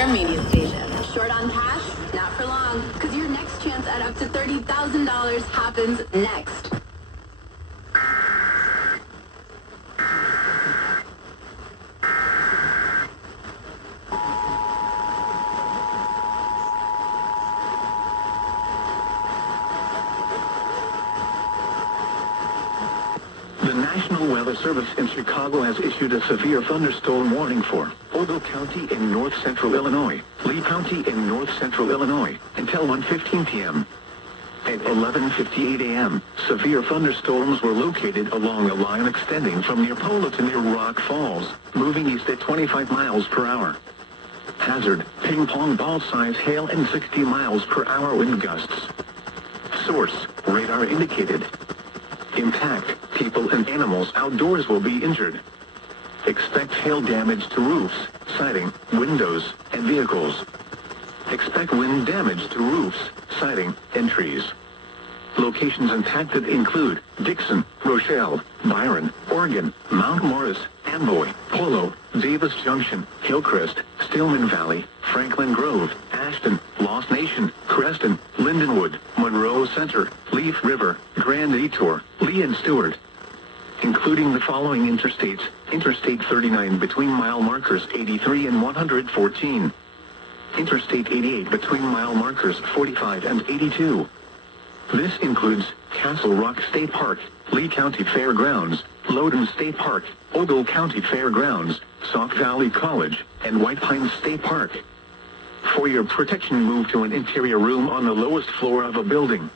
Square Media Station. Short on cash? Not for long, because your next chance at up to $30,000 happens next. The National Weather Service in Chicago has issued a severe thunderstorm warning for Ogle County in north-central Illinois, Lee County in north-central Illinois, until 1:15 p.m. At 11:58 a.m., severe thunderstorms were located along a line extending from near Polo to near Rock Falls, moving east at 25 miles per hour. Hazard, ping-pong ball-size hail and 60 miles per hour wind gusts. Source, radar indicated. Impact, people and animals outdoors will be injured. Expect hail damage to roofs, siding, windows, and vehicles. Expect wind damage to roofs, siding, and trees. Locations impacted include Dixon, Rochelle, Byron, Oregon, Mount Morris, Amboy, Polo, Davis Junction, Hillcrest, Stillman Valley, Franklin Grove, Ashton, Lost Nation, Creston, Lindenwood, Monroe Center, Leaf River, Grand Detour, Lee and Stewart. Including the following interstates: Interstate 39 between mile markers 83 and 114. Interstate 88 between mile markers 45 and 82. This includes Castle Rock State Park, Lee County Fairgrounds, Loudoun State Park, Ogle County Fairgrounds, Sauk Valley College, and White Pine State Park. For your protection, move to an interior room on the lowest floor of a building.